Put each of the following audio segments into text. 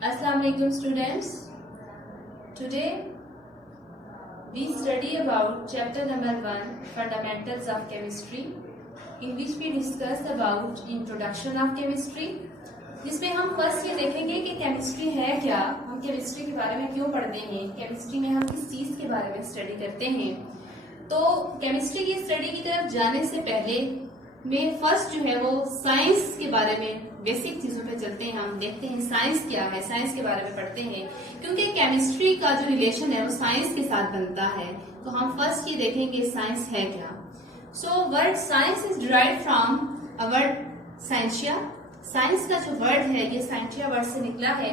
Assalamu alaikum students. Today we study about chapter number 1 Fundamentals of Chemistry in which we discuss about Introduction of Chemistry जिसमें हम first ये देखेंगे कि chemistry है क्या, हम केमिस्ट्री के बारे में क्यों पढ़ते हैं, केमिस्ट्री में हम किस चीज़ के बारे में स्टडी करते हैं। तो केमिस्ट्री की स्टडी की तरफ जाने से पहले में फर्स्ट जो है वो साइंस के बारे में बेसिक चीजों पे चलते हैं। हम देखते हैं साइंस क्या है, साइंस के बारे में पढ़ते हैं क्योंकि केमिस्ट्री का जो रिलेशन है वो साइंस के साथ बनता है। तो हम फर्स्ट ये देखेंगे साइंस है क्या। So word science is derived from a word scientia. Science का जो वर्ड है ये साइंसिया वर्ड से निकला है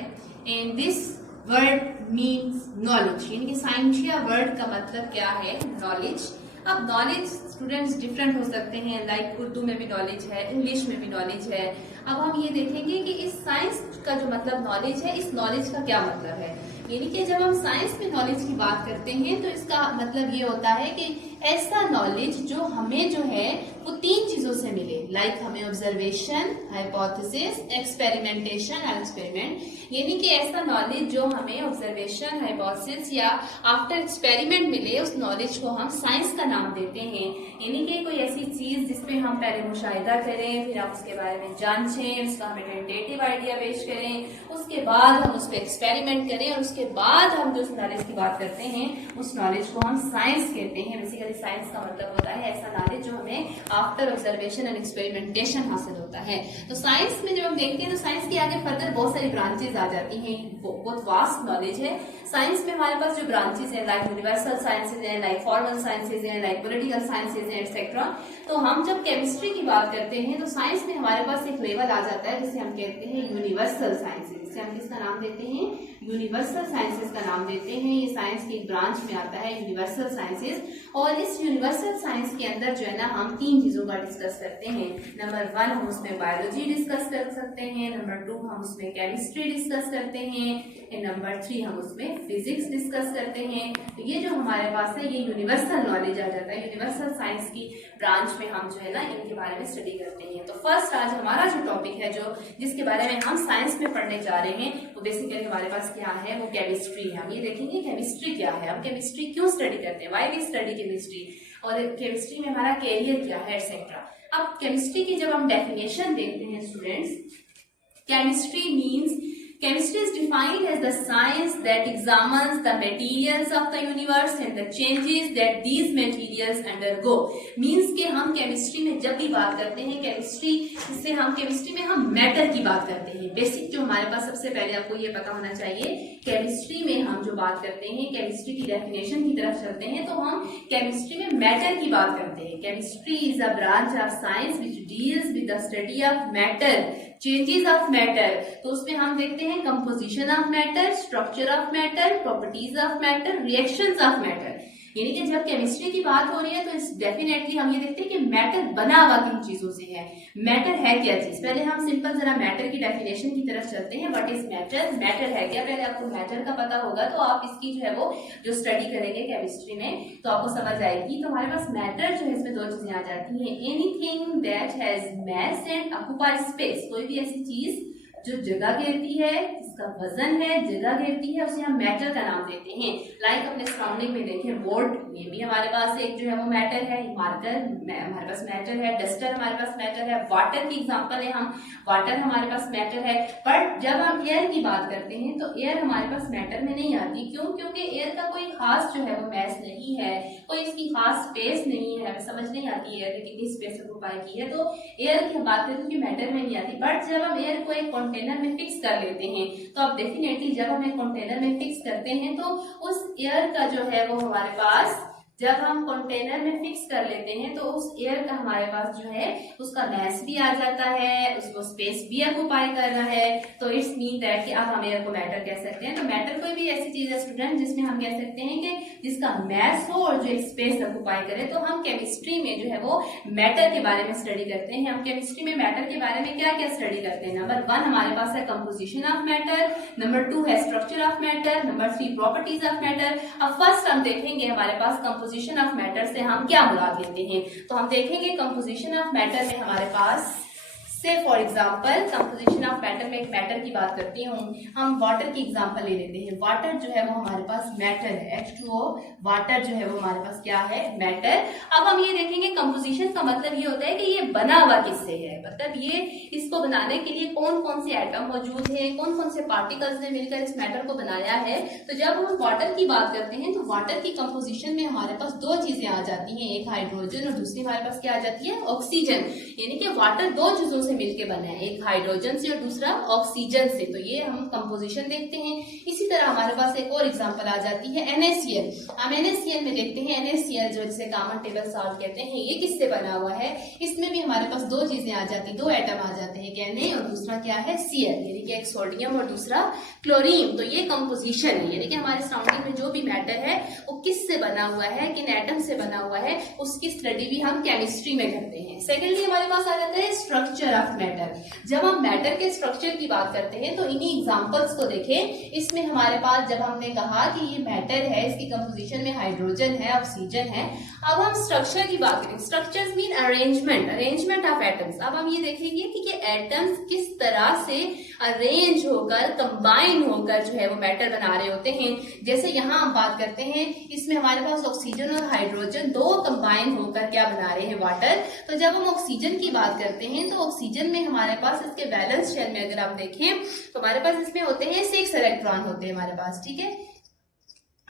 and this word means knowledge, यानी कि साइंसिया वर्ड का मतलब क्या है, नॉलेज। अब नॉलेज स्टूडेंट्स डिफरेंट हो सकते हैं, लाइक उर्दू में भी नॉलेज है, इंग्लिश में भी नॉलेज है। अब हम ये देखेंगे कि इस साइंस का जो मतलब नॉलेज है, इस नॉलेज का क्या मतलब है। यानी कि जब हम साइंस में नॉलेज की बात करते हैं तो इसका मतलब ये होता है कि ऐसा नॉलेज जो हमें जो है वो तीन चीजों से मिले, लाइक हमें ऑब्जर्वेशन, हाइपोथेसिस, एक्सपेरिमेंटेशन और एक्सपेरिमेंट। यानी कि ऐसा नॉलेज जो हमें ऑब्जर्वेशन, हाइपोथेसिस या आफ्टर एक्सपेरिमेंट मिले, उस नॉलेज को हम साइंस का नाम देते हैं। यानी कि कोई ऐसी चीज जिसमें हम पहले मुशाहिदा करें, फिर हम उसके बारे में जांचें, उसका हमें टेंटेटिव आइडिया पेश करें, उसके बाद हम उस पर एक्सपेरिमेंट करें और उसके बाद हम जो नॉलेज की बात करते हैं उस नॉलेज को हम साइंस कहते हैं। बेसिकली साइंस का मतलब होता है ऐसा नॉलेज जो हमें आफ्टर ऑब्जर्वेशन एंड एक्सपेरिमेंटेशन हासिल होता है। तो साइंस में जब हम देखते हैं तो साइंस के आगे फर्दर बहुत सारी ब्रांचेज आ जाती हैं, बहुत वास्ट नॉलेज है। साइंस में हमारे पास जो ब्रांचेज है, लाइक यूनिवर्सल साइंसेज है, लाइक फॉर्मल साइंसेज है, लाइक पॉलिटिकल साइंसेज है, एक्सेट्रा। तो हम जब केमिस्ट्री की बात करते हैं तो साइंस में हमारे पास एक लेवल आ जाता है जिसे हम कहते हैं यूनिवर्सल साइंसेज। जिसे हम किसका नाम देते हैं, यूनिवर्सल साइंसेज का नाम देते हैं। ये साइंस की एक ब्रांच में आता है यूनिवर्सल साइंसेज। और इस यूनिवर्सल साइंस के अंदर जो है ना हम तीन चीजों का डिस्कस करते हैं। नंबर 1 हम उसमें बायोलॉजी डिस्कस कर सकते हैं, नंबर 2 हम उसमें केमिस्ट्री डिस्कस करते हैं, नंबर 3 हम उसमें फिजिक्स डिस्कस करते हैं। तो ये जो हमारे पास है ये यूनिवर्सल नॉलेज आ जाता है। यूनिवर्सल साइंस की ब्रांच में हम जो है ना इनके बारे में स्टडी करते हैं। तो फर्स्ट आज हमारा जो टॉपिक है जो जिसके बारे में हम साइंस में पढ़ने जा रहे हैं वो बेसिकली हमारे पास क्या है, वो केमिस्ट्री है। हम ये देखेंगे केमिस्ट्री क्या है, हम केमिस्ट्री क्यों स्टडी करते हैं, व्हाई वी स्टडी केमिस्ट्री, और केमिस्ट्री में हमारा कैरियर क्या है, एक्सेट्रा। अब केमिस्ट्री की जब हम डेफिनेशन देखते हैं students, chemistry means chemistry is defined as the science that examines the materials of the universe and the changes that these materials undergo। means कि हम केमिस्ट्री में जब भी बात करते हैं केमिस्ट्री से हम केमिस्ट्री में हम मैटर की बात करते हैं। बेसिक जो हमारे पास सबसे पहले आपको ये पता होना चाहिए, केमिस्ट्री में हम जो बात करते हैं, केमिस्ट्री की डेफिनेशन की तरफ चलते हैं तो हम केमिस्ट्री में मैटर की बात करते हैं। Chemistry is a branch of science which deals with the study of matter, changes of matter. तो उसमें हम देखते हैं composition of matter, structure of matter, properties of matter, reactions of matter. यानी कि जब केमिस्ट्री की बात हो रही है तो डेफिनेटली हम ये देखते हैं कि मैटर बना हुआ किन चीजों से है, मैटर है क्या चीज। पहले हम सिंपल जरा मैटर की डेफिनेशन की तरफ चलते हैं। व्हाट इज मैटर, मैटर है क्या, पहले आपको मैटर का पता होगा तो आप इसकी जो है वो जो स्टडी करेंगे केमिस्ट्री में तो आपको समझ आएगी। तो हमारे पास मैटर जो है इसमें दो चीजें आ जाती हैं, anything that has mass and occupy space. कोई भी ऐसी चीज जो जगह घेरती है, जिसका वजन है, जगह घेरती है, उसे हम मैटर का नाम देते हैं। लाइक अपने सराउंडिंग में देखें, बोर्ड, ये भी हमारे पास एक जो है वो मैटर है, मार्कर हमारे पास मैटर है, डस्टर हमारे पास मैटर है, वाटर की एग्जांपल है, हम वाटर हमारे पास मैटर है। बट जब हम एयर की बात करते हैं तो एयर हमारे पास मैटर में नहीं आती। क्यों? क्योंकि एयर का कोई खास जो है वो मैस नहीं है, कोई इसकी खास स्पेस नहीं है, हमें समझ नहीं आती एयर ने कितनी स्पेस ऑक्यूपाई की है, तो एयर की बात करें तो मैटर में नहीं आती। बट जब हम एयर को एक कंटेनर में फिक्स कर लेते हैं तो अब डेफिनेटली जब हम एक कंटेनर में फिक्स करते हैं तो उस एयर का जो है वो हमारे पास, जब हम कंटेनर में फिक्स कर लेते हैं तो उस एयर का हमारे पास जो है उसका मैस भी आ जाता है, उसको स्पेस भी ऑक्यूपाई कर रहा है। तो इट्स मीन दैट कि अब हम एयर को मैटर कह सकते हैं। तो मैटर कोई भी ऐसी चीज है स्टूडेंट जिसमें हम कह सकते हैं कि जिसका मैस हो और जो एक स्पेस ऑक्यूपाई करे। तो हम केमिस्ट्री में जो है वो मैटर के बारे में स्टडी करते हैं। हम केमिस्ट्री में मैटर के बारे में क्या क्या स्टडी करते हैं, नंबर 1 हमारे पास है कंपोजिशन ऑफ मैटर, नंबर 2 है structure of matter, number 3 properties of matter. अब फर्स्ट हम देखेंगे हमारे पास कंपोजिशन ऑफ मैटर से हम क्या मुराद लेते हैं। तो हम देखेंगे कंपोजिशन ऑफ मैटर में हमारे पास से for example composition of matter में एक मैटर की बात करती हूँ, हम वाटर की एग्जाम्पल ले लेते हैं। वाटर जो है वो हमारे पास मैटर है, H2O वाटर जो है वो हमारे पास क्या है, मैटर। अब हम ये देखेंगे कंपोजिशन का मतलब ये होता है कि ये बना हुआ किससे है, मतलब ये इसको बनाने के लिए कौन कौन से एटम मौजूद है, कौन कौन से पार्टिकल्स ने मिलकर इस मैटर को बनाया है। तो जब हम वाटर की बात करते हैं तो वाटर की कंपोजिशन में हमारे पास दो चीजें आ जाती हैं, एक हाइड्रोजन और दूसरी हमारे पास क्या आ जाती है, ऑक्सीजन। यानी कि वाटर दो चीजों से मिलकर बना है, एक हाइड्रोजन से और दूसरा ऑक्सीजन से। तो ये हम कंपोजिशन देखते हैं। इसी तरह हमारे पास एक और एग्जांपल आ जाती है NaCl। हम NaCl में देखते हैं NaCl जो जिसे कॉमन टेबल सॉल्ट कहते हैं, ये किससे बना हुआ है। इसमें भी हमारे पास दो चीजें आ जाती है, दो एटम आ जाते हैं, एक Na और दूसरा क्या है Cl, यानी कि एक सोडियम और दूसरा क्लोरीन। तो ये कंपोजिशन है, यानी कि हमारे सराउंडिंग में जो भी मैटर है वो किससे बना हुआ है, किन एटम से बना हुआ है, उसकी स्टडी भी हम केमिस्ट्री में करते हैं। सेकेंडली हमारे पास आ जाता है स्ट्रक्चर ऑफ मैटर। जब हम मैटर के स्ट्रक्चर की बात करते हैं तो इन्हीं एग्जांपल्स को देखें। इसमें हमारे पास जब हमने कहा कि ये मैटर है, इसकी कंपोजिशन में हाइड्रोजन है, ऑक्सीजन है। अब हम स्ट्रक्चर की बात करें, structures mean arrangement of atoms. अब हम ये देखेंगे कि ये एटम्स किस तरह से अरेंज होकर, कंबाइन होकर जो है वो मैटर बना रहे होते हैं। जैसे यहाँ हम बात करते हैं, इसमें हमारे पास ऑक्सीजन और हाइड्रोजन दो कंबाइन होकर क्या बना रहे हैं, वाटर। तो जब हम ऑक्सीजन की बात करते हैं तो ऑक्सीजन में हमारे पास इसके वैलेंस शेल में अगर आप देखें तो हमारे पास इसमें होते हैं 6 इलेक्ट्रॉन होते हैं हमारे पास, ठीक है।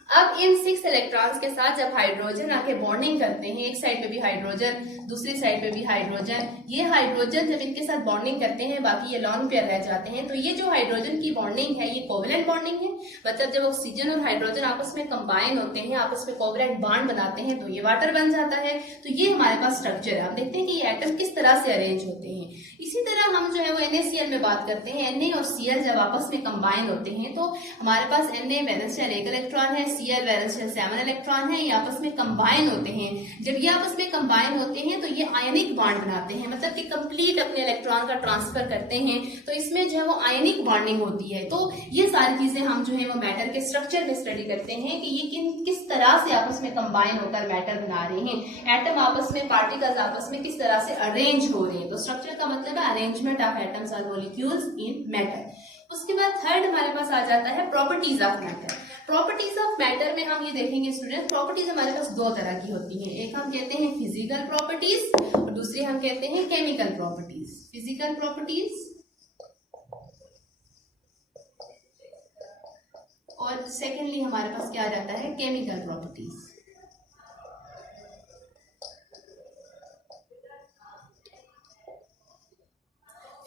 अब इन 6 इलेक्ट्रॉन्स के साथ जब हाइड्रोजन आके बॉन्डिंग करते हैं, एक साइड पे भी हाइड्रोजन, दूसरी साइड पे भी हाइड्रोजन, ये हाइड्रोजन जब इनके साथ बॉन्डिंग करते हैं, बाकी ये लॉन पेयर रह जाते हैं। तो ये जो हाइड्रोजन की बॉन्डिंग है ये कोवेलेंट बॉन्डिंग है, मतलब जब ऑक्सीजन और हाइड्रोजन आपस में कंबाइन होते हैं, आपस में कोवेलेंट बॉन्ड बनाते हैं तो ये वाटर बन जाता है। तो ये हमारे पास स्ट्रक्चर है। आप देखते हैं कि ये एटम किस तरह से अरेंज होते हैं। इसी तरह हम जो है वो NaCl में बात करते हैं। Na और Cl जब आपस में कंबाइन होते हैं तो हमारे पास Na वैलेंस शेल 1 इलेक्ट्रॉन है, Cl वैलेंस शेल 7 इलेक्ट्रॉन है, ये आपस में कंबाइन होते हैं। जब ये आपस में कंबाइन होते हैं तो ये आयनिक बॉन्ड बनाते हैं, मतलब कि कंप्लीट अपने इलेक्ट्रॉन का ट्रांसफर करते हैं। तो इसमें जो है वो आयनिक बॉन्डिंग होती है। तो ये सारी चीजें हम जो है वो मैटर के स्ट्रक्चर में स्टडी करते हैं कि ये किस तरह से आपस में कंबाइन होकर मैटर बना रहे हैं, एटम आपस में, पार्टिकल्स आपस में किस तरह से अरेंज हो रहे हैं। तो स्ट्रक्चर का मतलब अरेंजमेंट ऑफ एटम्स और मॉलिक्यूल्स इन मैटर। उसके बाद थर्ड हमारे पास आ जाता है properties of matter. Properties of matter में हम ये देखेंगे स्टूडेंट, प्रॉपर्टीज हमारे पास दो तरह की होती हैं, एक हम कहते हैं फिजिकल प्रॉपर्टीज और दूसरी हम कहते हैं केमिकल प्रॉपर्टीज। फिजिकल प्रॉपर्टीज और सेकेंडली हमारे पास क्या आ जाता है, केमिकल प्रॉपर्टीज।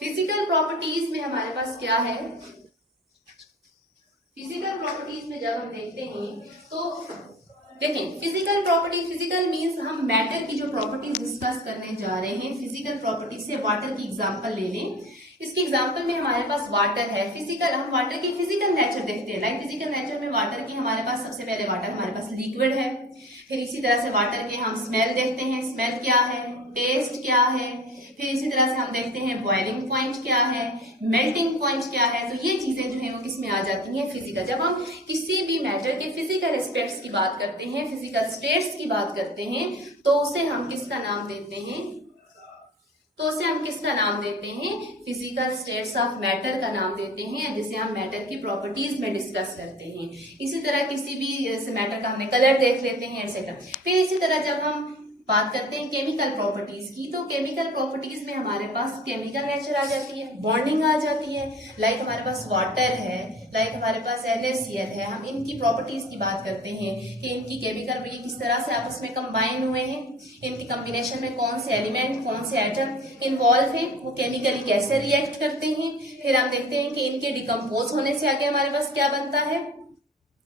फिजिकल प्रॉपर्टीज में हमारे पास क्या है, फिजिकल प्रॉपर्टीज में जब हम देखते हैं तो देखें, फिजिकल मींस हम मैटर की जो प्रॉपर्टीज डिस्कस करने जा रहे हैं। फिजिकल प्रॉपर्टीज से वाटर की एग्जांपल ले लें। इसकी एग्जांपल में हमारे पास वाटर है। फिजिकल, हम वाटर की फिजिकल नेचर देखते हैं। लाइक फिजिकल नेचर में वाटर की हमारे पास सबसे पहले वाटर हमारे पास लिक्विड है। फिर इसी तरह से वाटर के हम स्मेल देखते हैं, स्मेल क्या है, टेस्ट क्या है। फिर इसी तरह से हम देखते हैं बॉइलिंग पॉइंट क्या है, मेल्टिंग पॉइंट क्या है। तो ये चीजें जो है वो किस में आ जाती हैं, फिजिकल। जब हम किसी भी मैटर के फिजिकल एस्पेक्ट्स की बात करते हैं, फिजिकल स्टेट्स की बात करते हैं, तो उसे हम किसका नाम देते हैं, फिजिकल स्टेट्स ऑफ मैटर का नाम देते हैं, जिसे हम मैटर की प्रॉपर्टीज में डिस्कस करते हैं। इसी तरह किसी भी मैटर का हमने कलर देख लेते हैं एक्सेट्रा। फिर इसी तरह जब हम बात करते हैं केमिकल प्रॉपर्टीज की, तो केमिकल प्रॉपर्टीज में हमारे पास केमिकल नेचर आ जाती है, बॉन्डिंग आ जाती है। लाइक हमारे पास वाटर है, लाइक हमारे पास NaCl है। हम इनकी प्रॉपर्टीज की बात करते हैं कि इनकी केमिकल ये किस तरह से आपस में कंबाइन हुए हैं, इनकी कॉम्बिनेशन में कौन से एलिमेंट, कौन से एटम इन्वॉल्व है, वो केमिकली कैसे रिएक्ट करते हैं। फिर हम देखते हैं कि इनके डिकम्पोज होने से आगे हमारे पास क्या बनता है।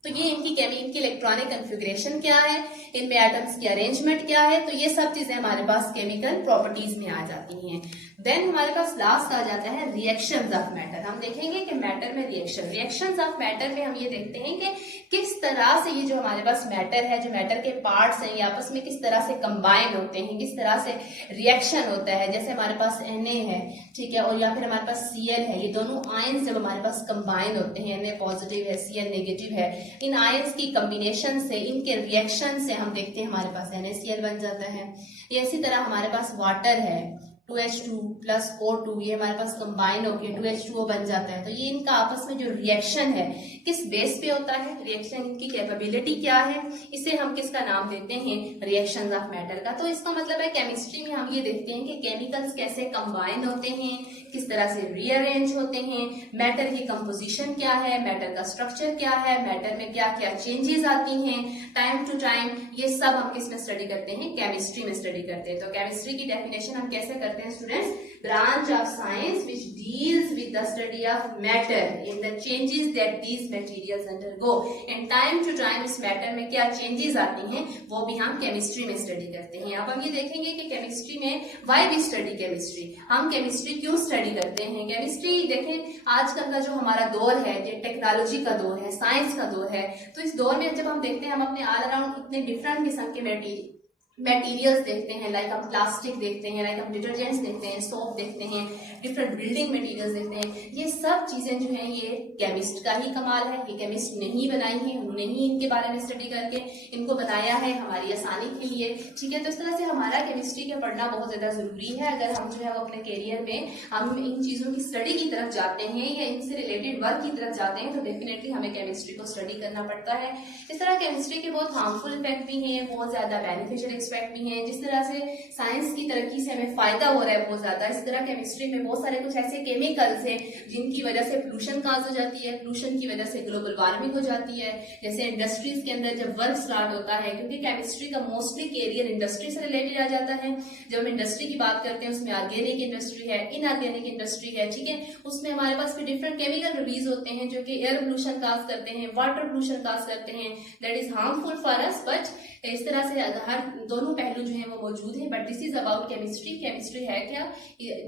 तो ये इनकी इलेक्ट्रॉनिक कॉन्फ़िगरेशन क्या है, इनमें एटम्स की अरेंजमेंट क्या है। तो ये सब चीजें हमारे पास केमिकल प्रॉपर्टीज में आ जाती हैं। देन हमारे पास लास्ट आ जाता है रिएक्शंस ऑफ मैटर। हम देखेंगे कि मैटर में रिएक्शंस ऑफ मैटर में हम ये देखते हैं कि किस तरह से ये जो हमारे पास मैटर है, जो मैटर के पार्ट्स हैं, ये आपस में किस तरह से कंबाइन होते हैं, किस तरह से रिएक्शन होता है। जैसे हमारे पास Na है, ठीक है, और या फिर हमारे पास Cl है। ये दोनों आयंस जब हमारे पास कंबाइन होते हैं, Na पॉजिटिव है, Cl नेगेटिव है, इन आयंस की कॉम्बिनेशन से, इनके रिएक्शन से हम देखते हैं हमारे पास NaCl बन जाता है। इसी तरह हमारे पास वाटर है, 2H2 प्लस O2 ये हमारे पास कंबाइन होकर 2H2O बन जाता है। तो ये इनका आपस में जो रिएक्शन है किस बेस पे होता है, रिएक्शन की कैपेबिलिटी क्या है, इसे हम किसका नाम देते हैं, रिएक्शंस ऑफ मैटर का। तो इसका मतलब है केमिस्ट्री में हम ये देखते हैं कि केमिकल्स कैसे कंबाइन होते हैं, किस तरह से रीअरेंज होते हैं, मैटर की कंपोजिशन क्या है, मैटर का स्ट्रक्चर क्या है, मैटर में क्या क्या चेंजेस आती हैं टाइम टू टाइम, ये सब हम किसमें स्टडी करते हैं, केमिस्ट्री में स्टडी करते हैं। तो केमिस्ट्री की डेफिनेशन हम कैसे करते हैं students, branch of science which deals with the study of matter in the changes that these materials undergo and time to time इस मैटर में क्या चेंजेस आती हैं वो भी हम केमिस्ट्री में स्टडी करते हैं। अब हम ये देखेंगे कि केमिस्ट्री में व्हाई वी स्टडी केमिस्ट्री, हम केमिस्ट्री क्यों स्टडी करते हैं। केमिस्ट्री देखें आजकल का जो हमारा दौर है ये टेक्नोलॉजी का दौर है, साइंस का दौर है। तो इस दौर में जब हम देखते हैं हम अपने ऑल अराउंड इतने डिफरेंट किस्म के मटेरियल्स देखते हैं, लाइक हम प्लास्टिक देखते हैं, लाइक हम डिटर्जेंट्स देखते हैं, सोप देखते हैं, डिफरेंट बिल्डिंग मटेरियल्स देखते हैं। ये सब चीजें जो हैं ये केमिस्ट का ही कमाल है, ये केमिस्ट ने ही बनाई है, उन्होंने ही इनके बारे में स्टडी करके इनको बनाया है हमारी आसानी के लिए, ठीक है। तो इस तरह से हमारा केमिस्ट्री का पढ़ना बहुत ज्यादा जरूरी है। अगर हम जो है वो अपने कैरियर में हम इन चीजों की स्टडी की तरफ जाते हैं या इनसे रिलेटेड वर्क की तरफ जाते हैं तो डेफिनेटली हमें केमिस्ट्री को स्टडी करना पड़ता है। इस तरह केमिस्ट्री के बहुत हार्मफुल इफेक्ट भी हैं, बहुत ज्यादा बेनिफिशियल एक्सपेक्ट भी हैं। जिस तरह से साइंस की तरक्की से हमें फायदा हो रहा है बहुत ज्यादा, इस तरह केमिस्ट्री में बहुत सारे कुछ ऐसे केमिकल्स हैं जिनकी वजह से पोल्यूशन काज हो जाती है, पोल्यूशन की वजह से ग्लोबल वार्मिंग हो जाती है। जैसे इंडस्ट्रीज के अंदर जब वर्क स्टार्ट होता है, क्योंकि केमिस्ट्री का मोस्टली कैरियर इंडस्ट्री से रिलेटेड आ जाता है। जब हम इंडस्ट्री की बात करते हैं उसमें ऑर्गेनिक इंडस्ट्री है, इनऑर्गेनिक इंडस्ट्री है, ठीक है। उसमें हमारे पास भी डिफरेंट केमिकल रिलीज होते हैं जो कि एयर पोल्यूशन काज करते हैं, वाटर पोल्यूशन काज करते हैं, that is harmful for us. But इस तरह से हर दोनों पहलू जो है वो मौजूद है। But this is about chemistry. Chemistry है क्या,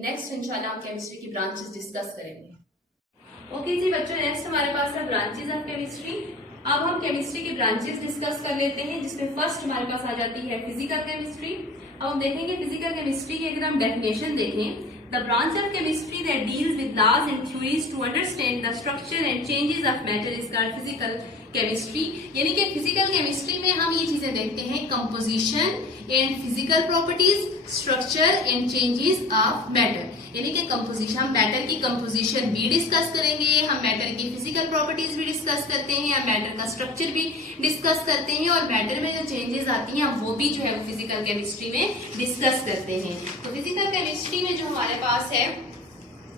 नेक्स्ट इंशाल्लाह हम केमिस्ट्री की ब्रांचेस डिस्कस करेंगे। ओके जी बच्चों, नेक्स्ट हमारे पास है ब्रांचेस ऑफ केमिस्ट्री। अब हम केमिस्ट्री की ब्रांचेस डिस्कस कर लेते हैं, जिसमें फर्स्ट हमारे पास आ जाती है फिजिकल केमिस्ट्री। अब हम देखेंगे फिजिकल केमिस्ट्री की अगर हम डेफिनेशन देखें, the branch of chemistry that deals with laws and theories to understand the structure and changes of matter is called physical chemistry। यानी कि फिजिकल केमिस्ट्री में हम ये चीजें देखते हैं, composition and physical properties, structure and changes of matter. यानी कि कंपोजिशन, हम मैटर की कंपोजिशन भी डिस्कस करेंगे, हम मैटर की फिजिकल प्रॉपर्टीज भी डिस्कस करते हैं, या मैटर का स्ट्रक्चर भी डिस्कस करते हैं, और मैटर में जो चेंजेस आती हैं वो भी जो है वो फिजिकल केमिस्ट्री में डिस्कस करते हैं। तो फिजिकल केमिस्ट्री में जो हमारे पास है,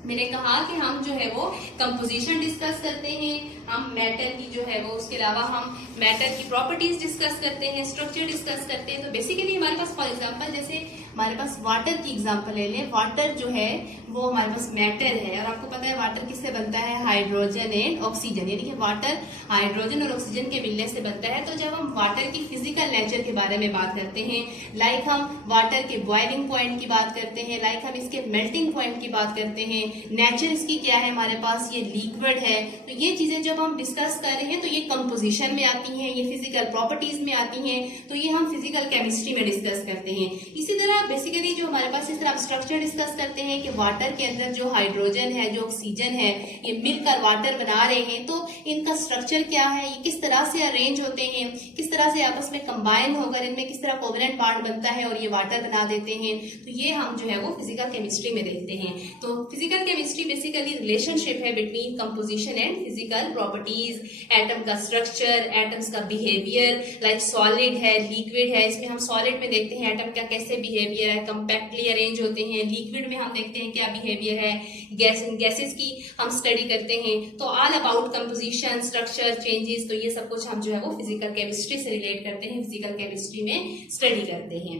मैंने कहा कि हम जो है वो कंपोजिशन डिस्कस करते हैं, हम मैटर की जो है वो, उसके अलावा हम मैटर की प्रॉपर्टीज डिस्कस करते हैं, स्ट्रक्चर डिस्कस करते हैं। तो बेसिकली हमारे पास फॉर एग्जांपल जैसे हमारे पास वाटर की एग्जांपल ले लें, वाटर जो है वो हमारे पास मैटर है, और आपको पता है वाटर किससे बनता है, हाइड्रोजन एंड ऑक्सीजन, यानी कि वाटर हाइड्रोजन और ऑक्सीजन के मिलने से बनता है। तो जब हम वाटर की फिजिकल नेचर के बारे में बात करते हैं, लाइक हम वाटर के बॉइलिंग पॉइंट की बात करते हैं, लाइक हम इसके मेल्टिंग पॉइंट की बात करते हैं, नेचर इसकी क्या है, हमारे पास ये लिक्विड है। तो ये चीजें जब हम डिस्कस कर रहे हैं तो ये कंपोजिशन में आती हैं, ये फिजिकल प्रॉपर्टीज में आती हैं, तो ये हम फिजिकल केमिस्ट्री में डिस्कस करते हैं। इसी तरह बेसिकली जो हमारे पास इस तरह स्ट्रक्चर डिस्कस करते हैं कि वाटर के अंदर जो हाइड्रोजन है, जो ऑक्सीजन है, ये मिलकर वाटर बना रहे हैं, तो इनका स्ट्रक्चर क्या है, ये किस तरह से अरेंज होते हैं, किस तरह से आपस में कंबाइन होकर इनमें किस तरह कोवेलेंट बॉन्ड बनता है और ये वाटर बना देते हैं। तो ये हम जो है वो फिजिकल केमिस्ट्री में देखते हैं। तो फिजिकल केमिस्ट्री बेसिकली रिलेशनशिप है between composition and physical properties, atom का स्ट्रक्चर, एटम्स का बिहेवियर, लाइक सॉलिड है, लिक्विड है, इसमें हम सॉलिड में देखते हैं एटम का कैसे बिहेवियर है, कंपैक्टली अरेंज होते हैं, लिक्विड में हम देखते हैं क्या बिहेवियर है, गैसेस की हम स्टडी करते हैं। तो all about composition, structure, changes, तो ये सब कुछ हम जो है वो फिजिकल केमिस्ट्री से रिलेट करते हैं, फिजिकल केमिस्ट्री में स्टडी करते हैं।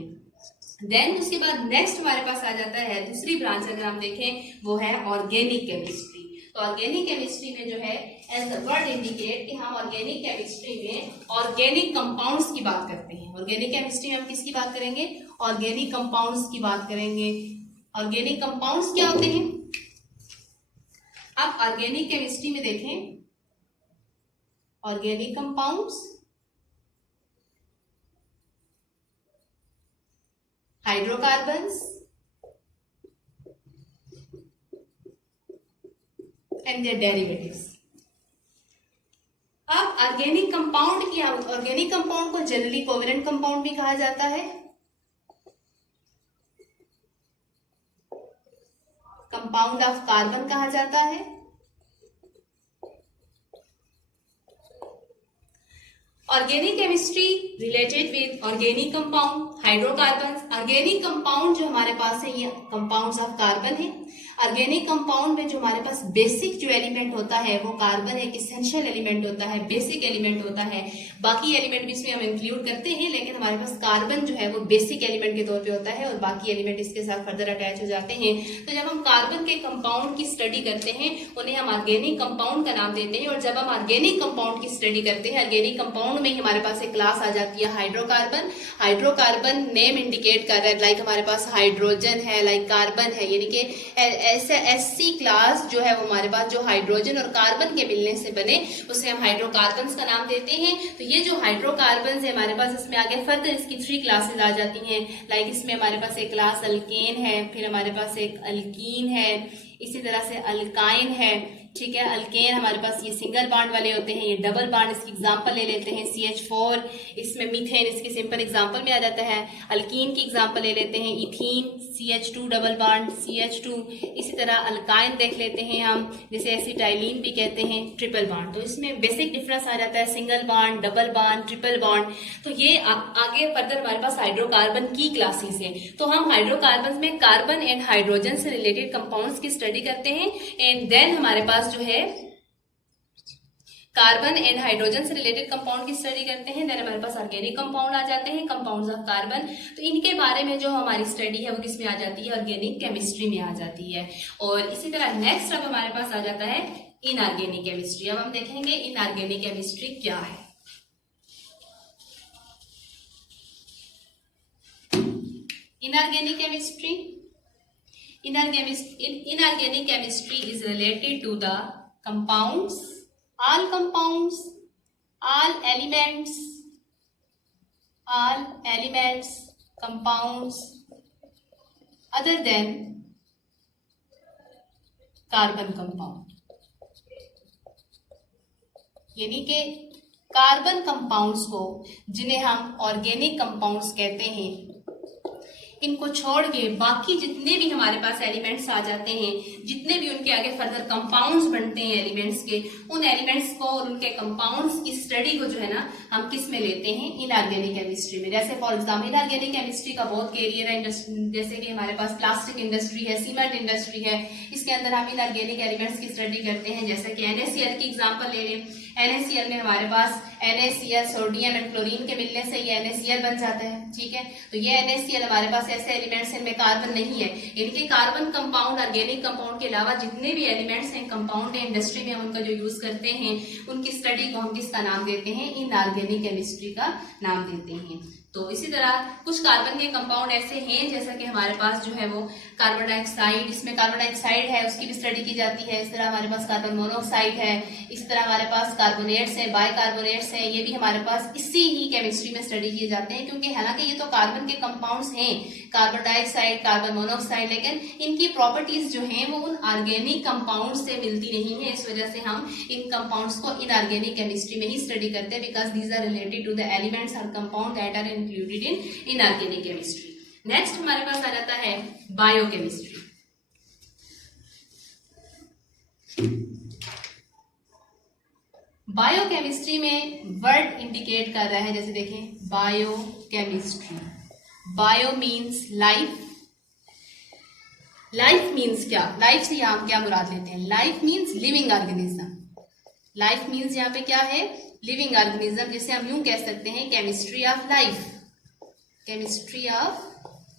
देन उसके बाद नेक्स्ट हमारे पास आ जाता है दूसरी ब्रांच, अगर हम देखें वो है ऑर्गेनिक केमिस्ट्री। तो ऑर्गेनिक केमिस्ट्री में जो है एज द वर्ड इंडिकेट कि हम ऑर्गेनिक केमिस्ट्री में ऑर्गेनिक कंपाउंड्स की बात करते हैं। ऑर्गेनिक केमिस्ट्री में हम किसकी बात करेंगे, ऑर्गेनिक कंपाउंड्स की बात करेंगे। ऑर्गेनिक कंपाउंड्स क्या होते हैं, आप ऑर्गेनिक केमिस्ट्री में देखें, organic compounds hydrocarbons and their derivatives. अब ऑर्गेनिक कंपाउंड की, ऑर्गेनिक कंपाउंड को जनरली कोवेलेंट कंपाउंड भी कहा जाता है, कंपाउंड ऑफ कार्बन कहा जाता है। Organic chemistry related with organic compound, hydrocarbons. Organic compound जो हमारे पास है ये कंपाउंड्स ऑफ कार्बन है। ऑर्गेनिक कंपाउंड में जो हमारे पास बेसिक जो एलिमेंट होता है वो कार्बन एक इसेंशियल एलिमेंट होता है, बेसिक एलिमेंट होता है। बाकी एलिमेंट भी इसमें हम इंक्लूड करते हैं, लेकिन हमारे पास कार्बन जो है वो बेसिक एलिमेंट के तौर पे होता है और बाकी एलिमेंट इसके साथ फर्दर अटैच हो जाते हैं। तो जब हम कार्बन के कंपाउंड की स्टडी करते हैं उन्हें हम ऑर्गेनिक कंपाउंड का नाम देते हैं। और जब हम ऑर्गेनिक कंपाउंड की स्टडी करते हैं, ऑर्गेनिक कंपाउंड में हमारे पास एक क्लास आ जाती है हाइड्रोकार्बन। हाइड्रोकार्बन नेम इंडिकेट कर रहा है, लाइक हमारे पास हाइड्रोजन है, लाइक कार्बन है, यानी कि ऐसे एससी क्लास जो है वो हमारे पास जो हाइड्रोजन और कार्बन के मिलने से बने उसे हम हाइड्रोकार्बन्स का नाम देते हैं। तो ये जो हाइड्रोकार्बन्स है हमारे पास, इसमें आगे फर्दर इसकी 3 क्लासेस आ जाती हैं। लाइक इसमें हमारे पास एक क्लास अल्केन है, फिर हमारे पास एक अल्कीन है, इसी तरह से अल्काइन है। ठीक है, अल्केन हमारे पास ये सिंगल बॉन्ड वाले होते हैं, ये डबल बॉन्ड। इसकी एग्जांपल ले लेते हैं CH4, इसमें मीथेन इसकी सिंपल एग्जांपल में आ जाता है। अल्कीन की एग्जांपल ले लेते हैं ethene, CH2 double bond CH2। इसी तरह अल्काइन देख लेते हैं हम, जैसे एसिटाइलिन भी कहते हैं, ट्रिपल बॉन्ड। तो इसमें बेसिक डिफरेंस आ जाता है single bond, double bond, triple bond. तो ये आगे फर्दर हमारे पास हाइड्रोकार्बन की क्लासेस है। तो हम हाइड्रोकार्बन में कार्बन एंड हाइड्रोजन से रिलेटेड कंपाउंड्स की स्टडी करते हैं एंड देन हमारे पास जो है कार्बन एंड हाइड्रोजन से रिलेटेड कंपाउंड की स्टडी करते हैं। देन हमारे पास ऑर्गेनिक कंपाउंड आ जाते हैं, कंपाउंड्स ऑफ कार्बन। तो इनके बारे में जो हमारी स्टडी है वो किसमें आ जाती है, ऑर्गेनिक केमिस्ट्री में आ जाती है। और इसी तरह नेक्स्ट अब हमारे पास आ जाता है इनऑर्गेनिक केमिस्ट्री। अब हम देखेंगे इनऑर्गेनिक केमिस्ट्री क्या है। Inorganic chemistry is related to the compounds, all elements, compounds other than carbon compound, यानी कि कार्बन कंपाउंड्स को जिन्हें हम ऑर्गेनिक कंपाउंड्स कहते हैं, इनको छोड़ के बाकी जितने भी हमारे पास एलिमेंट्स आ जाते हैं, जितने भी उनके आगे फर्दर कंपाउंड्स बनते हैं एलिमेंट्स के, उन एलिमेंट्स को और उनके कंपाउंड्स की स्टडी को जो है ना हम किस में लेते हैं, इनऑर्गेनिक केमिस्ट्री में। जैसे फॉर एग्जाम्पल इनऑर्गेनिक केमिस्ट्री का बहुत एरिया है, जैसे कि हमारे पास प्लास्टिक इंडस्ट्री है, सीमेंट इंडस्ट्री है, इसके अंदर हम इनऑर्गेनिक एलिमेंट्स की स्टडी करते हैं। जैसे कि NaCl की एग्जाम्पल ले लें, NaCl में हमारे पास NaCl सोडियम एंड क्लोरीन के मिलने से ये NaCl बन जाता है। ठीक है, तो ये NaCl हमारे पास ऐसे एलिमेंट्स हैं इनमें कार्बन नहीं है। इनके कार्बन कंपाउंड ऑर्गेनिक कंपाउंड के अलावा जितने भी एलिमेंट्स हैं कंपाउंड इंडस्ट्री में हम उनका जो यूज करते हैं, उनकी स्टडी को हम किसका नाम देते हैं, इनऑर्गेनिक केमिस्ट्री का नाम देते हैं। तो इसी तरह कुछ कार्बन के कंपाउंड ऐसे हैं जैसा कि हमारे पास जो है वो कार्बन डाइऑक्साइड, इसमें कार्बन डाइऑक्साइड है उसकी भी स्टडी की जाती है। इस तरह हमारे पास कार्बन मोनोऑक्साइड है, इस तरह हमारे पास कार्बोनेट्स है, बाइकार्बोनेट्स है, ये भी हमारे पास इसी ही केमिस्ट्री में स्टडी किए जाते हैं। क्योंकि हालांकि ये तो कार्बन के कंपाउंड्स हैं, कार्बन डाइऑक्साइड, कार्बन मोनोऑक्साइड, लेकिन इनकी प्रॉपर्टीज जो हैं वो उन ऑर्गेनिक कंपाउंड से मिलती नहीं है। इस वजह से हम इन कंपाउंड्स को इनऑर्गेनिक केमिस्ट्री में ही स्टडी करते हैं, because these are related to the elements और compound that are included in inorganic chemistry. Next हमारे पास आ जाता है बायोकेमिस्ट्री। बायोकेमिस्ट्री में वर्ड इंडिकेट कर रहा है, जैसे देखें biochemistry, bio means life. Life means क्या, लाइफ से हम क्या मुराद लेते हैं, life means living organism. Life means यहाँ पे क्या है, लिविंग ऑर्गेनिज्म, जिसे हम यूं कह सकते हैं chemistry of life, chemistry of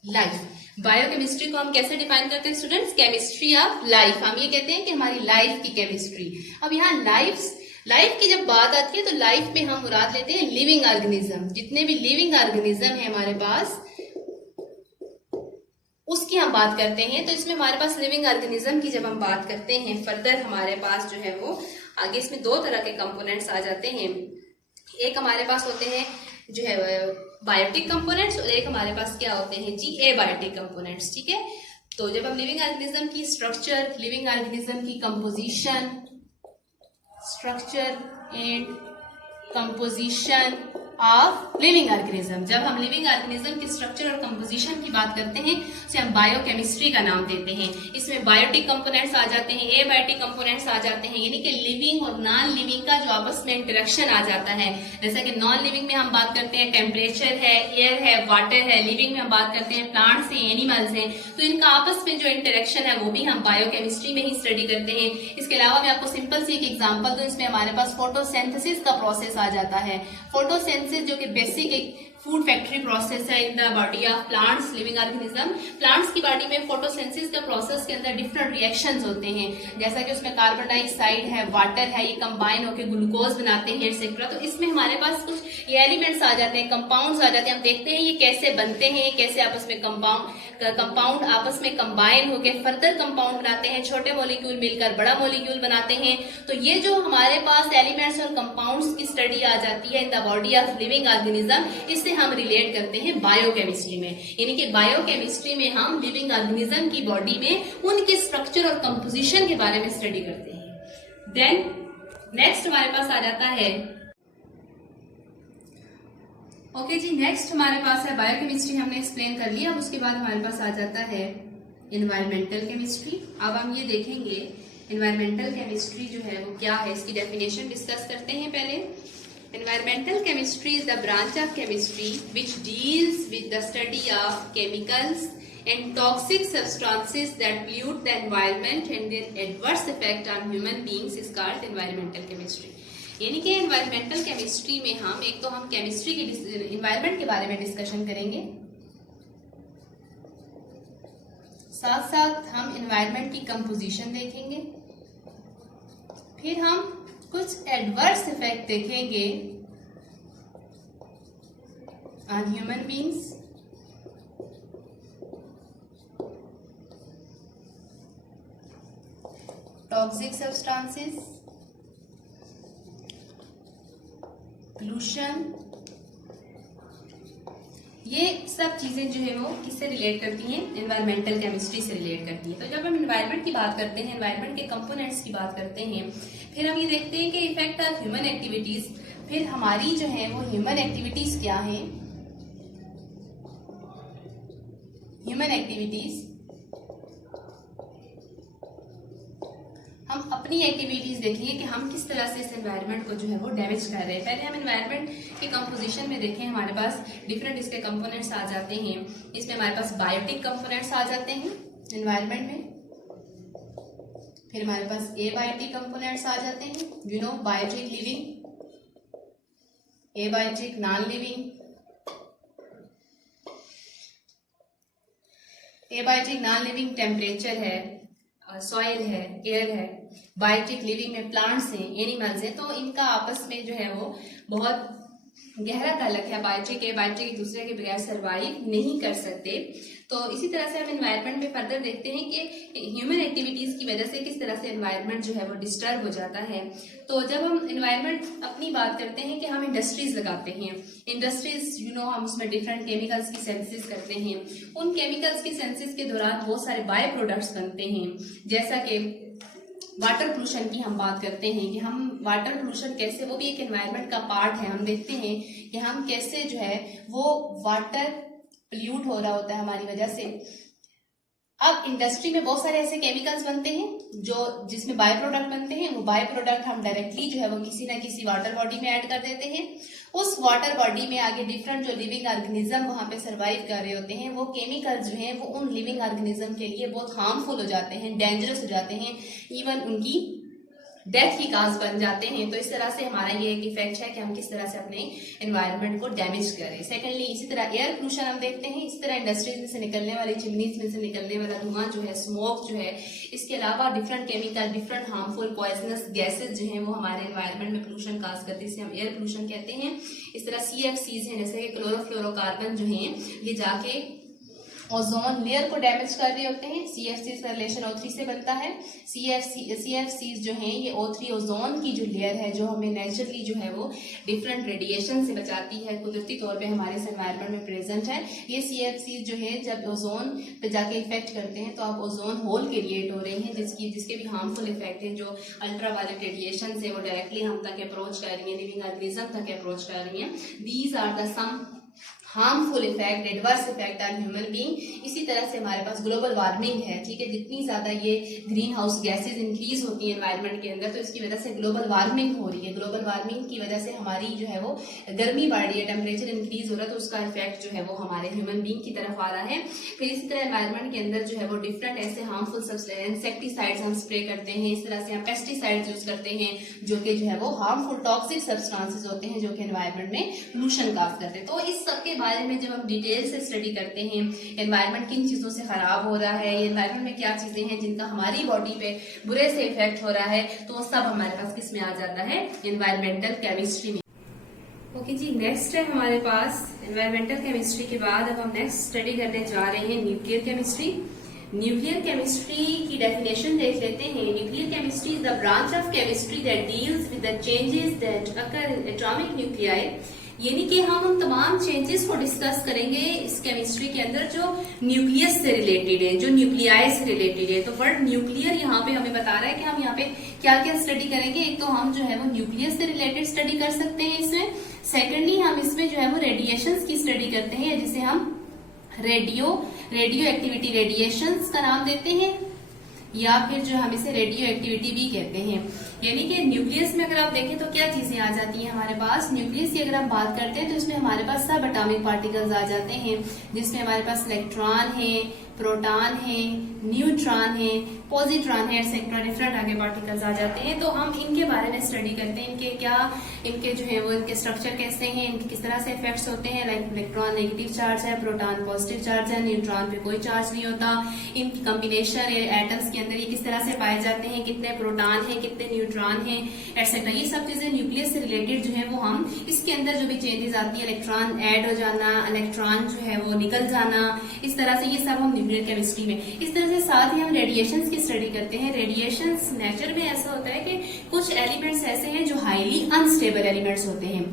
life. Biochemistry को हम कैसे डिफाइन करते हैं स्टूडेंट्स, केमिस्ट्री ऑफ लाइफ। हम ये कहते हैं कि हमारी लाइफ की केमिस्ट्री। अब यहाँ लाइफ की जब बात आती है तो लाइफ में हम मुराद लेते हैं लिविंग ऑर्गेनिज्म। जितने भी लिविंग ऑर्गेनिज्म है हमारे पास उसकी हम बात करते हैं। तो इसमें हमारे पास लिविंग ऑर्गेनिज्म की जब हम बात करते हैं फर्दर हमारे पास जो है वो आगे इसमें 2 तरह के कंपोनेंट्स आ जाते हैं। एक हमारे पास होते हैं जो है बायोटिक कंपोनेंट्स और एक हमारे पास क्या होते हैं जी, एबायोटिक कंपोनेंट्स। ठीक है, तो जब हम लिविंग ऑर्गेनिज्म की स्ट्रक्चर, लिविंग ऑर्गेनिज्म की composition, structure and composition of living organism. जब हम लिविंग ऑर्गेनिज्म के स्ट्रक्चर और कंपोजिशन की बात करते हैं उसे हम बायोकेमिस्ट्री का नाम देते हैं। इसमें बायोटिक कंपोनेंट्स आ जाते हैं, एबायोटिक कंपोनेंट्स आ जाते हैं, यानी कि लिविंग और नॉन लिविंग का जो आपस में इंटरेक्शन आ जाता है। जैसा कि नॉन लिविंग में हम बात करते हैं टेम्परेचर है, एयर है, वाटर है। लिविंग में हम बात करते हैं प्लांट्स हैं, एनिमल्स हैं। तो इनका आपस में जो इंटरेक्शन है वो भी हम बायोकेमिस्ट्री में ही स्टडी करते हैं। इसके अलावा मैं आपको सिंपल सी एक एग्जांपल दूं, इसमें हमारे पास फोटोसिंथेसिस का प्रोसेस आ जाता है। फोटोसिंथेसिस जो कि बेसिक एक फूड फैक्ट्री प्रोसेस है in the body of plants, living organism. Plants की बॉडी में फोटोसिंथेसिस का प्रोसेस के अंदर डिफरेंट रिएक्शंस होते हैं, जैसा कि उसमें कार्बन डाइऑक्साइड है, वाटर है, ये कंबाइन होकर ग्लूकोज बनाते हैं एक्सेट्रा। तो इसमें हमारे पास कुछ ये एलिमेंट्स आ जाते हैं, कंपाउंड्स आ जाते हैं। हम देखते हैं ये कैसे बनते हैं, ये कैसे आपस में कंपाउंड आपस में कंबाइन होकर फर्दर कंपाउंड बनाते हैं, छोटे मॉलिक्यूल मिलकर बड़ा मॉलिक्यूल बनाते हैं। तो ये जो हमारे पास एलिमेंट्स और कंपाउंड्स की स्टडी आ जाती है in the body of living organism, इससे हम रिलेट करते हैं बायोकेमिस्ट्री में। यानी कि बायोकेमिस्ट्री में हम लिविंग ऑर्गेनिज्म की बॉडी में उनके स्ट्रक्चर और कंपोजिशन के बारे में स्टडी करते हैं। देन नेक्स्ट हमारे पास आ जाता है ओके जी, नेक्स्ट हमारे पास है बायोकेमिस्ट्री, हमने एक्सप्लेन कर लिया। अब उसके बाद हमारे पास आ जाता है एनवायरमेंटल केमिस्ट्री। अब हम ये देखेंगे एनवायरमेंटल केमिस्ट्री जो है वो क्या है, इसकी डेफिनेशन डिस्कस करते हैं पहले। Environmental chemistry is the branch of chemistry which deals with the study of chemicals and toxic substances that pollute the environment and their adverse effect on human beings is called environmental chemistry। यानी कि environmental chemistry में हम एक तो हम chemistry की environment के बारे में डिस्कशन करेंगे, साथ साथ हम environment की कंपोजिशन देखेंगे, फिर हम कुछ एडवर्स इफेक्ट देखेंगे on human beings, toxic substances, pollution. ये सब चीजें जो है वो किससे रिलेट करती हैं, एनवायरमेंटल केमिस्ट्री से रिलेट करती हैं। तो जब हम एनवायरनमेंट की बात करते हैं, एनवायरनमेंट के कंपोनेंट्स की बात करते हैं, फिर हम ये देखते हैं कि इफेक्ट ऑफ ह्यूमन एक्टिविटीज। फिर हमारी जो है वो ह्यूमन एक्टिविटीज क्या है, ह्यूमन एक्टिविटीज हम अपनी एक्टिविटीज देखेंगे कि हम किस तरह से इस एनवायरनमेंट को जो है वो डैमेज कर रहे हैं। पहले हम एनवायरनमेंट के कंपोजिशन में देखें, हमारे पास डिफरेंट इसके कंपोनेंट्स आ जाते हैं। इसमें हमारे पास बायोटिक कंपोनेंट्स आ जाते हैं एनवायरनमेंट में, फिर हमारे पास एबायोटिक कंपोनेंट्स आ जाते हैं, you know biotic living, abiotic non living. Abiotic non living temperature है, सॉइल है, एयर है। बायोटिक लिविंग में प्लांट्स हैं, एनिमल्स हैं। तो इनका आपस में जो है वो बहुत गहरा ताल्लुक है। बायोटिक एबायोटिक एक दूसरे के बगैर सर्वाइव नहीं कर सकते। तो इसी तरह से हम एनवायरनमेंट में फर्दर देखते हैं कि ह्यूमन एक्टिविटीज की वजह से किस तरह से एनवायरनमेंट जो है वो डिस्टर्ब हो जाता है। तो जब हम एनवायरनमेंट अपनी बात करते हैं कि हम इंडस्ट्रीज लगाते हैं, इंडस्ट्रीज यू नो हम उसमें डिफरेंट केमिकल्स की सेंसिस करते हैं। उन केमिकल्स की सेंसिस के दौरान बहुत सारे बाय प्रोडक्ट्स बनते हैं, जैसा कि वाटर पोल्यूशन की हम बात करते हैं कि हम वाटर पोल्यूशन कैसे, वो भी एक एनवायरनमेंट का पार्ट है। हम देखते हैं कि हम कैसे जो है वो वाटर पोल्यूट हो रहा होता है हमारी वजह से। अब इंडस्ट्री में बहुत सारे ऐसे केमिकल्स बनते हैं जो जिसमें बाय प्रोडक्ट बनते हैं। वो बाय प्रोडक्ट हम डायरेक्टली जो है वो किसी ना किसी वाटर बॉडी में ऐड कर देते हैं। उस वाटर बॉडी में आगे डिफरेंट जो लिविंग ऑर्गेनिज्म वहां पे सरवाइव कर रहे होते हैं, वो केमिकल्स जो हैं वो उन लिविंग ऑर्गेनिज्म के लिए बहुत हार्मफुल हो जाते हैं, डेंजरस हो जाते हैं, इवन उनकी डेथ की काज बन जाते हैं। तो इस तरह से हमारा ये एक इफेक्ट है कि हम किस तरह से अपने एनवायरनमेंट को डैमेज कर रहे हैं। सेकेंडली इसी तरह एयर पोल्यूशन हम देखते हैं, इस तरह इंडस्ट्रीज में से निकलने वाली चिमनीज में से निकलने वाला धुआं जो है, स्मोक जो है, इसके अलावा different chemical, different harmful poisonous gases जो है वो हमारे एनवायरनमेंट में पोल्यूशन काज करते हैं, इसे हम एयर पोल्यूशन कहते हैं। इस तरह CFCs हैं, जैसे क्लोरोफ्लोरोकार्बन जो है ये जाके ओजोन लेयर को डैमेज कर रहे होते हैं। CFC का रिलेशन O3 से बनता है। CFCs जो हैं ये O3 ओजोन की जो लेयर है जो हमें नेचुरली जो है वो डिफरेंट रेडिएशन से बचाती है, कुदरती तौर पे हमारे एनवायरनमेंट में प्रेजेंट है। ये CFCs जो है जब ओजोन पे जाके इफेक्ट करते हैं तो आप ओजोन होल क्रिएट हो रहे हैं जिसके भी हार्मफुल इफेक्ट है, जो अल्ट्रावायलेट रेडिएशन है वो डायरेक्टली हम तक अप्रोच कर रही है, लिविंग ऑर्गेनिज्म तक अप्रोच कर रही है। These are the some harmful effect, adverse effect on human being. इसी तरह से हमारे पास ग्लोबल वार्मिंग है, ठीक है। जितनी ज्यादा ये ग्रीन हाउस गैसेज इंक्रीज होती है एनवायरनमेंट के अंदर तो इसकी वजह से ग्लोबल वार्मिंग हो रही है। ग्लोबल वार्मिंग की वजह से हमारी जो है वो गर्मी बढ़ रही है, टेम्परेचर इंक्रीज हो रहा है, तो उसका इफेक्ट जो है वो हमारे ह्यूमन बीइंग की तरफ आ रहा है। फिर इसी तरह एनवायरनमेंट के अंदर जो है वो डिफरेंट ऐसे हार्मफुल इंसेक्टिसाइड्स हम स्प्रे करते हैं, इस तरह से हम पेस्टिसाइड्स यूज करते हैं जो कि जो है वो हार्मफुल टॉक्सिक सब्सटेंसेस होते हैं जो कि एनवायरनमेंट में पोल्यूशन काज करते हैं। तो इस सब के बारे में जब हम डिटेल से स्टडी करते हैं, एनवायरनमेंट किन चीजों से खराब हो रहा है, एनवायरनमेंट में क्या चीजें हैं जिनका हमारी बॉडी पे बुरे से इफेक्ट हो रहा है, तो वो सब हमारे पास किस में आ जाता है, एनवायरमेंटल केमिस्ट्री में। ओके जी, नेक्स्ट है हमारे पास एनवायरमेंटल केमिस्ट्री के बाद अब हम नेक्स्ट स्टडी करने जा रहे हैं न्यूक्लियर केमिस्ट्री। न्यूक्लियर केमिस्ट्री की डेफिनेशन देख लेते हैं। Nuclear chemistry is the branch of chemistry that deals with the changes that occur in atomic nuclei, यानी कि हम उन तमाम चेंजेस को डिस्कस करेंगे इस केमिस्ट्री के अंदर जो न्यूक्लियस से रिलेटेड है, जो न्यूक्लियाई से रिलेटेड है। तो वर्ड न्यूक्लियर यहाँ पे हमें बता रहा है कि हम यहाँ पे क्या क्या स्टडी करेंगे। एक तो हम जो है वो न्यूक्लियस से रिलेटेड स्टडी कर सकते हैं इसमें। सेकेंडली हम इसमें जो है वो रेडिएशंस की स्टडी करते हैं जिसे हम रेडियो एक्टिविटी रेडिएशंस का नाम देते हैं, या फिर जो हम इसे रेडियो एक्टिविटी भी कहते हैं। यानी कि न्यूक्लियस में अगर आप देखें तो क्या चीजें आ जाती हैं हमारे पास। न्यूक्लियस की अगर हम बात करते हैं तो इसमें हमारे पास सब एटॉमिक पार्टिकल्स आ जाते हैं, जिसमें हमारे पास इलेक्ट्रॉन है, प्रोटॉन है, न्यूट्रॉन है, पॉजिट्रॉन है, एक्सेट्रा डिफरेंट आगे पार्टिकल्स आ जाते हैं। तो हम इनके बारे में स्टडी करते हैं, इनके जो है वो इनके स्ट्रक्चर कैसे हैं, इनके किस तरह से इफेक्ट्स होते हैं। लाइक इलेक्ट्रॉन नेगेटिव चार्ज है, प्रोटॉन पॉजिटिव चार्ज है, न्यूट्रॉन पे कोई चार्ज नहीं होता। इनकी कॉम्बिनेशन एटम्स के अंदर ये किस तरह से पाए जाते हैं, कितने प्रोटॉन है, कितने न्यूट्रॉन है, एक्सेट्रा। ये सब चीजें न्यूक्लियस से रिलेटेड जो है वो हम इसके अंदर जो भी चेंजेस आती है, इलेक्ट्रॉन ऐड हो जाना, इलेक्ट्रॉन जो है वो निकल जाना, इस तरह से ये सब हम न्यूक्लियर केमिस्ट्री में। इस तरह से साथ ही हम रेडिएशंस की स्टडी करते हैं। रेडिएशंस नेचर में ऐसा होता है कि कुछ एलिमेंट्स ऐसे हैं जो हाईली अनस्टेबल एलिमेंट्स होते हैं।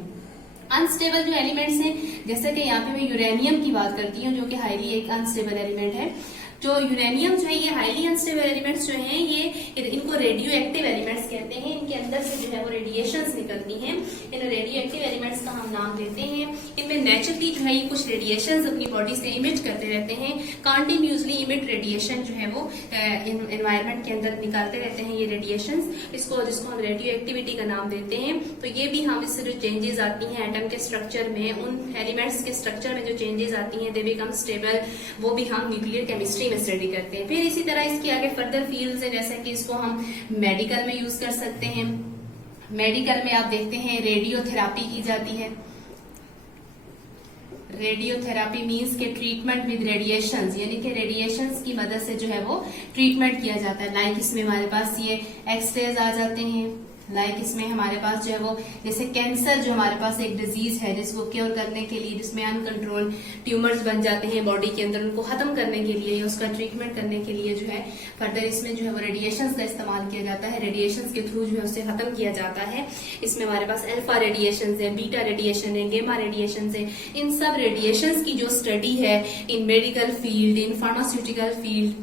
अनस्टेबल जो एलिमेंट्स हैं, जैसे कि यहाँ पे मैं यूरेनियम की बात करती हूँ जो कि हाईली एक अनस्टेबल एलिमेंट है। जो यूरेनियम जो है ये हाईली अनस्टेबल एलिमेंट्स जो हैं ये इनको रेडियो एक्टिव एलिमेंट्स कहते हैं। इनके अंदर से जो है वो रेडिएशंस निकलती हैं, इन रेडियो एक्टिव एलिमेंट्स का हम नाम देते हैं। इनमें नेचुरली जो है ये कुछ रेडिएशंस अपनी बॉडी से इमिट करते रहते हैं, कंटिन्यूसली इमिट रेडिएशन जो है वो एनवायरनमेंट के अंदर निकालते रहते हैं ये रेडिएशंस, जिसको हम रेडियो एक्टिविटी का नाम देते हैं। तो ये भी हम इससे जो चेंजेस आती हैं एटम के स्ट्रक्चर में, उन एलिमेंट्स के स्ट्रक्चर में जो चेंजेस आती हैं दे बिकम स्टेबल, वो भी हम न्यूक्लियर केमिस्ट्री में स्टडी करते हैं। फिर इसी तरह इसके आगे फर्दर फील्ड्स है, जैसे कि इसको हम मेडिकल में यूज कर सकते हैं। मेडिकल में आप देखते हैं रेडियोथेरापी की जाती है। रेडियोथेरापी मीन्स के ट्रीटमेंट विद रेडिएशंस, यानी कि रेडिएशंस की मदद से जो है वो ट्रीटमेंट किया जाता है। लाइक इसमें हमारे पास ये एक्सरेज आ जाते हैं, लाइक इसमें हमारे पास जो है वो जैसे कैंसर जो हमारे पास एक डिजीज है जिसको क्योर करने के लिए, जिसमें अनकंट्रोल ट्यूमर्स बन जाते हैं बॉडी के अंदर, उनको खत्म करने के लिए, उसका ट्रीटमेंट करने के लिए जो है फर्दर इसमें जो है वो रेडिएशंस का इस्तेमाल किया जाता है। रेडिएशंस के थ्रू जो है उसे खत्म किया जाता है। इसमें हमारे पास अल्फा रेडिएशन है, बीटा रेडिएशन है, गेमा रेडिएशन है। इन सब रेडिएशंस की जो स्टडी है इन medical field, in pharmaceutical field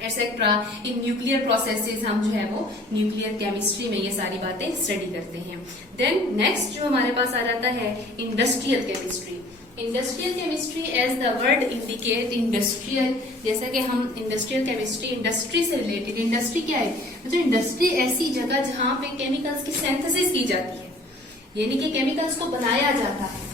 etcetera, in nuclear processes, हम जो है वो न्यूक्लियर केमिस्ट्री में ये सारी बातें स्टडी करते हैं। देन नेक्स्ट जो हमारे पास आ जाता है industrial chemistry. Industrial chemistry as the word indicate industrial, जैसा कि हम इंडस्ट्रियल केमिस्ट्री इंडस्ट्री से रिलेटेड। इंडस्ट्री क्या है? तो इंडस्ट्री ऐसी जगह जहां पे केमिकल्स की सिंथेसिस की जाती है, यानी कि केमिकल्स को बनाया जाता है।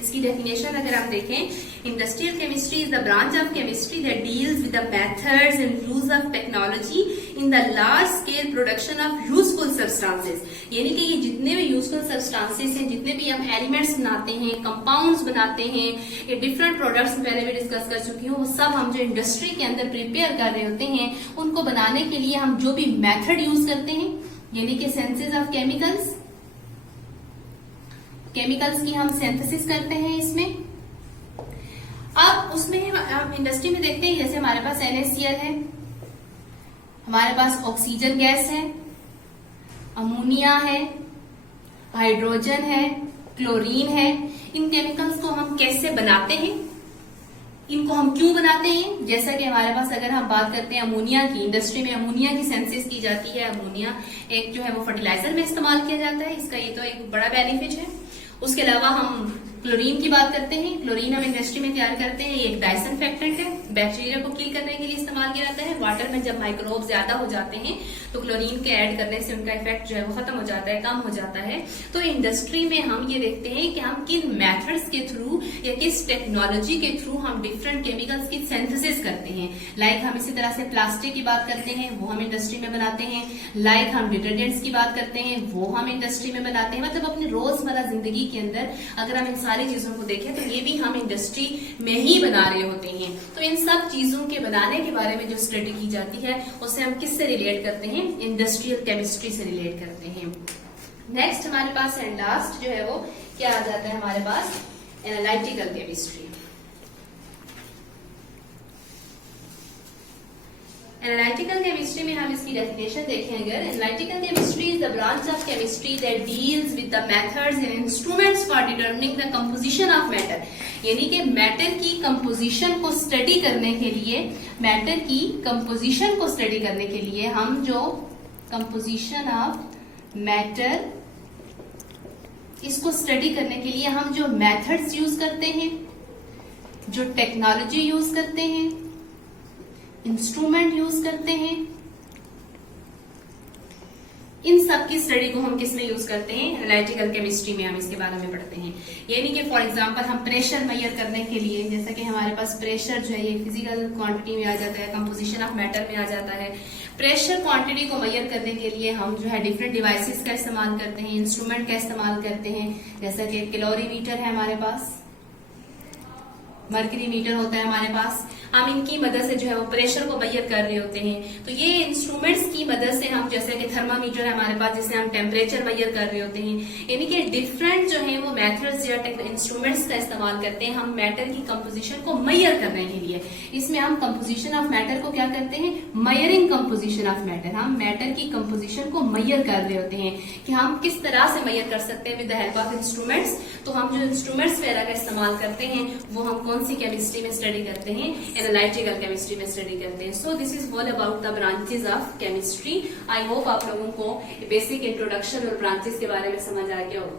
इसकी डेफिनेशन अगर आप देखें, industrial chemistry is the branch of chemistry that deals with the methods and use of technology in the large scale production of useful substances. यानी कि ये जितने भी यूजफुल सब्सटेंसेस हैं, जितने भी हम एलिमेंट्स बनाते हैं, कंपाउंड्स बनाते हैं, ये डिफरेंट प्रोडक्ट्स पहले भी डिस्कस कर चुकी हूँ, वो सब हम जो इंडस्ट्री के अंदर प्रिपेयर कर रहे होते हैं, उनको बनाने के लिए हम जो भी मेथड यूज करते हैं, यानी कि सिंथेसिस ऑफ केमिकल्स की हम सिंथेसिस करते हैं इसमें। अब उसमें हम इंडस्ट्री में देखते हैं, जैसे हमारे पास NaCl है, हमारे पास ऑक्सीजन गैस है, अमोनिया है, हाइड्रोजन है, क्लोरीन है। इन केमिकल्स को हम कैसे बनाते हैं, इनको हम क्यों बनाते हैं? जैसा कि हमारे पास अगर हम बात करते हैं अमोनिया की, इंडस्ट्री में अमोनिया की सिंथेसिस की जाती है। अमोनिया एक जो है वो फर्टिलाइजर में इस्तेमाल किया जाता है, इसका ये तो एक बड़ा बेनिफिट है। उसके अलावा हम क्लोरीन की बात करते हैं। क्लोरीन हम इंडस्ट्री में तैयार करते हैं, ये एक डाइसइंफेक्टेंट है, बैक्टीरिया को किल करने के लिए इस्तेमाल किया जाता है। वाटर में जब माइक्रोब ज्यादा हो जाते हैं तो क्लोरीन के ऐड करने से उनका इफेक्ट जो है वो खत्म हो जाता है, कम हो जाता है। तो इंडस्ट्री में हम ये देखते हैं कि हम किन मेथड्स के थ्रू या किस टेक्नोलॉजी के थ्रू हम डिफरेंट केमिकल्स की सिंथेसिस करते हैं। लाइक हम इसी तरह से प्लास्टिक की बात करते हैं, वो हम इंडस्ट्री में बनाते हैं। लाइक हम डिटर्जेंट्स की बात करते हैं, वो हम इंडस्ट्री में बनाते हैं। मतलब अपनी रोजमर्रा जिंदगी के अंदर अगर हम इन सारी चीजों को देखें तो ये भी हम इंडस्ट्री में ही बना रहे होते हैं। तो इन सब चीजों के बनाने के बारे में जो स्टडी की जाती है उसे हम किससे रिलेट करते हैं? इंडस्ट्रियल केमिस्ट्री से रिलेट करते हैं। नेक्स्ट हमारे पास एंड लास्ट जो है वो क्या आ जाता है हमारे पास? Analytical chemistry. एनालिटिकल केमिस्ट्री में हम इसकी डेफिनेशन देखें अगर, analytical chemistry is the branch of chemistry that deals with the methods and instruments for determining the composition of matter. यानी कि मैटर की कंपोजिशन को स्टडी करने के लिए, मैटर की कंपोजिशन को स्टडी करने के लिए हम जो कंपोजिशन ऑफ मैटर, इसको स्टडी करने के लिए हम जो मेथड्स यूज करते हैं, जो टेक्नोलॉजी यूज करते हैं, इंस्ट्रूमेंट यूज करते हैं, इन सब की स्टडी को हम किस में यूज करते हैं? एनालिटिकल केमिस्ट्री में हम इसके बारे में पढ़ते हैं। यानी कि फॉर एग्जांपल हम प्रेशर मेजर करने के लिए, जैसा कि हमारे पास प्रेशर जो है ये फिजिकल क्वांटिटी में आ जाता है, कंपोजिशन ऑफ मैटर में आ जाता है। प्रेशर क्वांटिटी को मेजर करने के लिए हम जो है डिफरेंट डिवाइसेस का इस्तेमाल करते हैं, इंस्ट्रूमेंट का इस्तेमाल करते हैं। जैसा कि कैलोरीमीटर है हमारे पास, मर्करी मीटर होता है हमारे पास। हम इनकी मदद से जो है वो प्रेशर को मेजर कर रहे होते हैं। तो ये इंस्ट्रूमेंट्स की मदद से हम, जैसे कि थर्मामीटर है हमारे पास जिससे हम टेम्परेचर मेजर कर रहे होते हैं। यानी कि डिफरेंट जो है वो मेथड्स या इंस्ट्रूमेंट्स का इस्तेमाल करते हैं हम मैटर की कंपोजिशन को मेजर करने के लिए। इसमें हम कंपोजिशन ऑफ मैटर को क्या करते हैं? Measuring composition of matter. हम मैटर की कंपोजिशन को मेजर कर रहे होते हैं कि हम किस तरह से मेजर कर सकते हैं with the help of instruments. तो हम जो इंस्ट्रूमेंट्स वगैरह का इस्तेमाल करते हैं वो हम कौन सी केमिस्ट्री में स्टडी करते हैं? एनालिटिकल केमिस्ट्री में स्टडी करते हैं। So this is all about the branches of chemistry. I hope आप लोगों को बेसिक इंट्रोडक्शन और ब्रांचेस के बारे में समझ आ गया हो।